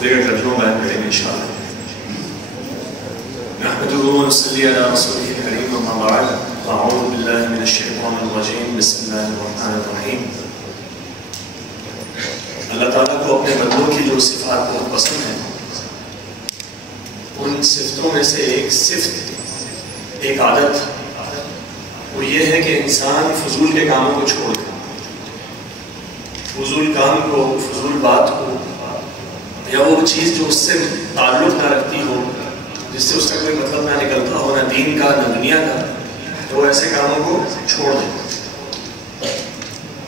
خطبے کا ترجمہ بیان کریں گے انشاءاللہ۔ نحمده ونصلي على رسوله الكريم اما بعد اعوذ بالله من الشیطان الرجیم بسم اللہ الرحمن الرحیم۔ اللہ تعالیٰ کو اپنے بندوں کی جو صفات بہت پسند ہیں، ان صفتوں میں سے ایک صفت، ایک عادت وہ یہ ہے کہ انسان فضول کے کاموں کو چھوڑ دے، فضول کام کو، فضول بات کو، یا وہ چیز جو اس سے تعلق نہ رکھتی ہو، جس سے اس کا کوئی مطلب نہ نکلتا ہو، نہ دین کا نہ دنیا کا، تو وہ ایسے کاموں کو چھوڑ دے۔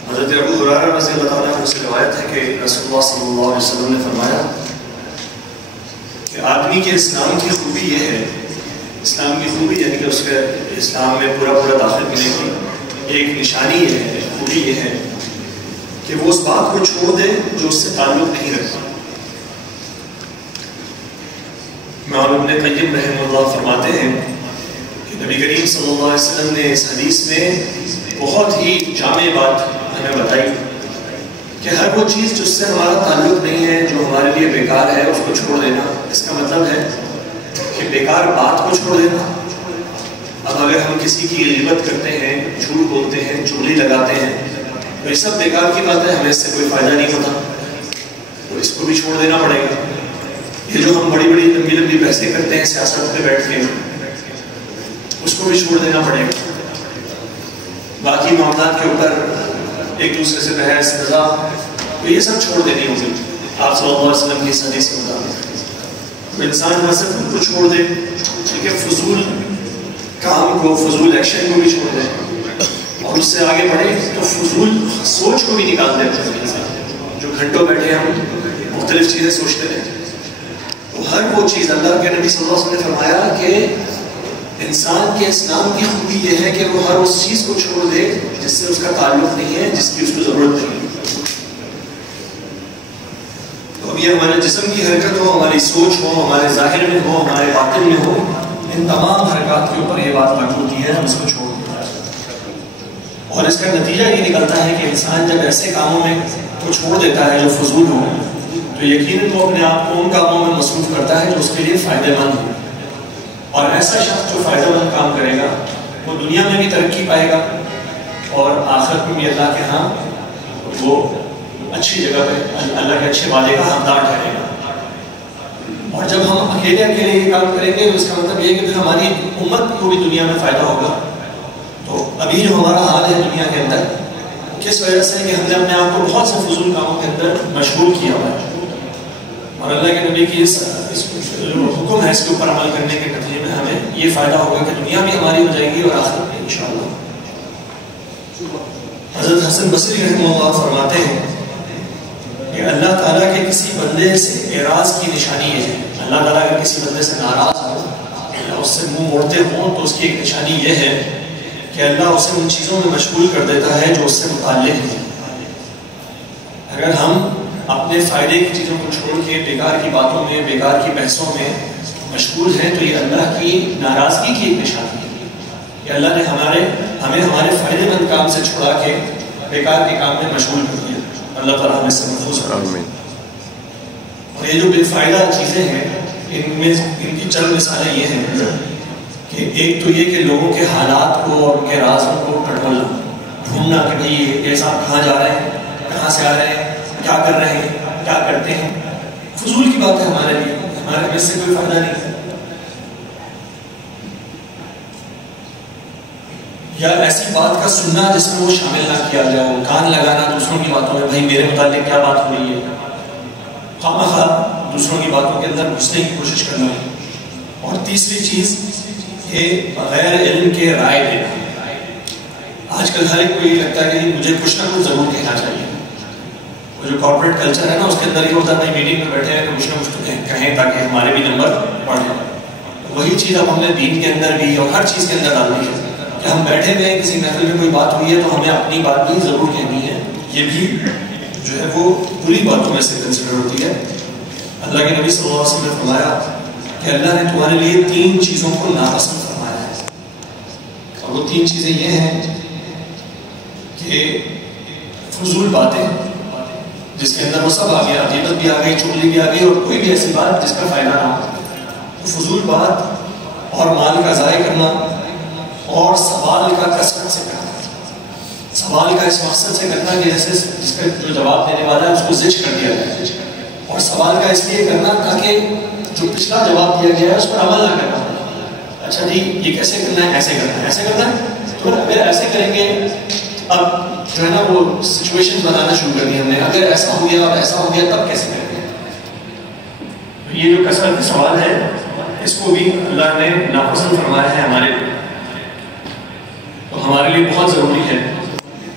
حضرت ابو ہریرہ رضی اللہ تعالیٰ عنہ سے روایت ہے کہ رسول اللہ صلی اللہ علیہ وسلم نے فرمایا کہ آدمی کے اسلام کی خوبی یہ ہے، اسلام کی خوبی یعنی کہ اس کے اسلام میں پورا داخل ہونے کی ایک نشانی یہ ہے، ایک خوبی یہ ہے کہ وہ اس بات کو چھوڑ دے جو اس سے تعلق نہیں رکھتا۔ امام ابن قیم رحمہ اللہ فرماتے ہیں کہ نبی کریم صلی اللہ علیہ وسلم نے اس حدیث میں بہت ہی جامع بات ہمیں بتائی کہ ہر وہ چیز جس سے ہمارا تعلق نہیں ہے، جو ہمارے لیے بیکار ہے، اس کو چھوڑ دینا۔ اس کا مطلب ہے کہ بیکار بات کو چھوڑ دینا۔ اب اگر ہم کسی کی غیبت کرتے ہیں، جھوٹ بولتے ہیں، چغلی لگاتے ہیں، تو یہ سب بیکار کی بات ہے، ہمیں اس سے کوئی فائدہ نہیں ہوتا، تو اس کو بھی چھوڑ دینا پڑے گا۔ یہ جو ہم بڑی لمبی بحثیں کرتے ہیں سیاست پہ بیٹھ کے، اس کو بھی چھوڑ دینا پڑے گا۔ باقی معاملات کے اوپر ایک دوسرے سے بحث نزاع، تو یہ سب چھوڑ دینی ہوگی آپ صلی اللہ علیہ وسلم کی اس حدیث کے مطابق۔ انسان نہ صرف ان کو چھوڑ دے، لیکن فضول کام کو، فضول ایکشن کو بھی چھوڑ دے، اور اس سے آگے بڑھے تو فضول سوچ کو بھی نکال دے۔ جو گھنٹوں بیٹھے ہم مختلف چیزیں سوچتے رہے، تو ہر وہ چیز، اللہ کے نبی صلی اللہ علیہ وسلم نے فرمایا کہ انسان کے اسلام کی خوبی یہ ہے کہ وہ ہر اس چیز کو چھوڑ دے جس سے اس کا تعلق نہیں ہے، جس کی اس کو ضرورت نہیں ہے۔ تو اب یہ ہمارے جسم کی حرکت ہو، ہماری سوچ ہو، ہمارے ظاہر میں ہو، ہمارے باطن میں ہو، ان تمام حرکات کے اوپر یہ بات لاگو ہوتی ہے، ہم اس کو چھوڑ دیں۔ اور اس کا نتیجہ یہ نکلتا ہے کہ انسان جب ایسے کاموں میں کو چھوڑ دیتا ہے جو فضول ہو، تو یقیناً وہ اپنے آپ کو ان کاموں میں مصروف کرتا ہے جو اس کے لیے فائدہ مند ہو۔ اور ایسا شخص جو فائدہ مند کام کرے گا وہ دنیا میں بھی ترقی پائے گا، اور آخرت میں بھی اللہ کے ہاں وہ اچھی جگہ پہ اللہ کے اچھے وعدے کا حقدار ٹھہرے گا۔ اور جب ہم اکیلے یہ کام کریں گے تو اس کا مطلب یہ ہے کہ پھر ہماری امت کو بھی دنیا میں فائدہ ہوگا۔ تو ابھی جو ہمارا حال ہے دنیا کے اندر، کس وجہ سے کہ ہم نے اپنے آپ کو بہت سے فضول کاموں کے اندر مشغول کیا ہوا ہے، اور اللہ کے نبی کی اس حکم ہے اس کے اوپر عمل کرنے کے نتیجے میں ہمیں یہ فائدہ ہوگا کہ دنیا بھی ہماری ہو جائے گی اور آخرت میں انشاءاللہ۔ حضرت حسن بصری رحمہ اللہ فرماتے ہیں کہ اللہ تعالیٰ کے کسی بندے سے اعراض کی نشانی یہ ہے، اللہ تعالیٰ کے کسی بندے سے ناراض ہو یا اس سے منہ موڑتے ہوں تو اس کی ایک نشانی یہ ہے کہ اللہ اسے ان چیزوں میں مشغول کر دیتا ہے جو اس سے متعلق ہیں۔ اگر ہم اپنے فائدے کی چیزوں کو چھوڑ کے بیکار کی باتوں میں، بیکار کی بحثوں میں مشغول ہیں، تو یہ اللہ کی ناراضگی کی ایک نشانی ہے کہ اللہ نے ہمیں ہمارے فائدے مند کام سے چھڑا کے بیکار کے کام میں مشغول کر دیا۔ اللہ تعالیٰ ہمیں سے محفوظ رکھے۔ اور یہ جو بے فائدہ چیزیں ہیں، ان کی چند مثالیں یہ ہیں کہ ایک تو یہ کہ لوگوں کے حالات کو اور ان کے رازوں کو ٹٹولنا، ڈھونڈنا کہ بھئی یہ صاحب کہاں جا رہے ہیں، کہاں سے آ رہے ہیں، کیا کر رہے ہیں، کیا کرتے ہیں۔ فضول کی بات ہے ہمارے لیے، ہمارے میں سے کوئی فائدہ نہیں ہے۔ یا ایسی بات کا سننا جس میں وہ شامل نہ کیا جائے، وہ کان لگانا دوسروں کی باتوں میں، بھائی میرے متعلق کیا بات ہو رہی ہے، خواہ دوسروں کی باتوں کے اندر گھسنے کی کوشش کرنا ہے۔ اور تیسری چیز کہ بغیر علم کے رائے دینا۔ آج کل ہر ایک کو یہ لگتا ہے کہ مجھے کچھ نہ کچھ ضرور کہنا چاہیے۔ وہ جو کارپوریٹ کلچر ہے نا، اس کے اندر یہ ہوتا ہے بھائی میٹنگ میں بیٹھے ہیں تو کچھ نہ کچھ کہیں تاکہ ہمارے بھی نمبر بڑھ جائے۔ وہی چیز اب ہم نے دین کے اندر بھی اور ہر چیز کے اندر ڈال دی ہے کہ ہم بیٹھے ہوئے ہیں، کسی محفل میں کوئی بات ہوئی ہے تو ہمیں اپنی بات بھی ضرور کہنی ہے۔ یہ بھی جو ہے وہ بری باتوں میں سے کنسیڈر ہوتی ہے۔ اللہ کے نبی صلی اللہ علیہ وسلم نے فرمایا کہ اللہ نے تمہارے لیے 3 چیزوں کو ناپسند فرمایا ہے، اور وہ 3 چیزیں یہ ہیں کہ فضول باتیں، جس کے اندر وہ سب آ گیا، غیبت بھی آ گئی، چغلی بھی آ گئی، اور کوئی بھی ایسی بات جس کا فائدہ نہ ہو، تو فضول بات اور مال کا ضائع کرنا اور سوال کا کثرت سے کرنا، سوال کا اس مقصد سے کرنا کہ جیسے جس کا جو جواب دینے والا ہے اس کو زج کر دیا جائے، اور سوال کا اس لیے کرنا تاکہ جو پچھلا جواب دیا گیا ہے اس پر عمل نہ کرنا۔ اچھا جی یہ کیسے کرنا ہے، ایسے کرنا ہے، ایسے کرنا ہے، تو اگر ایسے کریں گے، اب جو ہے نا وہ سچویشن بنانا شروع کر دی ہم نے، اگر ایسا ہو گیا اور ایسا ہو گیا تب کیسے کریں گے؟ یہ جو کثرت سوال ہے اس کو بھی اللہ نے ناپسند فرمایا ہے ہمارے لیے، تو ہمارے لیے بہت ضروری ہے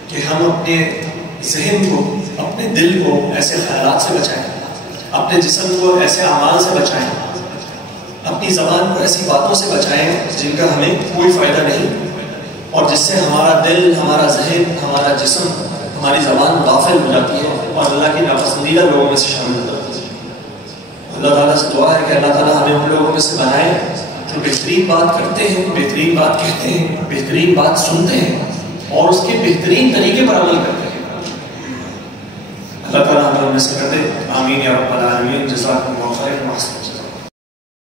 کہ ہم اپنے ذہن کو، اپنے دل کو ایسے خیالات سے بچائیں، اپنے جسم کو ایسے اعمال سے بچائیں، اپنی زبان کو ایسی باتوں سے بچائیں جن کا ہمیں کوئی فائدہ نہیں، اور جس سے ہمارا دل، ہمارا ذہن، ہمارا جسم، ہماری زبان غافل ہو جاتی ہے اور اللہ کی ناپسندیدہ لوگوں میں سے شامل ہو جاتی ہے۔ اللہ تعالیٰ سے دعا ہے کہ اللہ تعالیٰ ہمیں ان لوگوں میں سے بنائے جو بہترین بات کرتے ہیں، بہترین بات کہتے ہیں، بہترین بات سنتے ہیں اور اس کے بہترین طریقے پر عمل کرتے ہیں۔ اللہ تعالیٰ ہمیں ان میں سے کر دے، آمین یا رب العالمین، جزاکم اللہ۔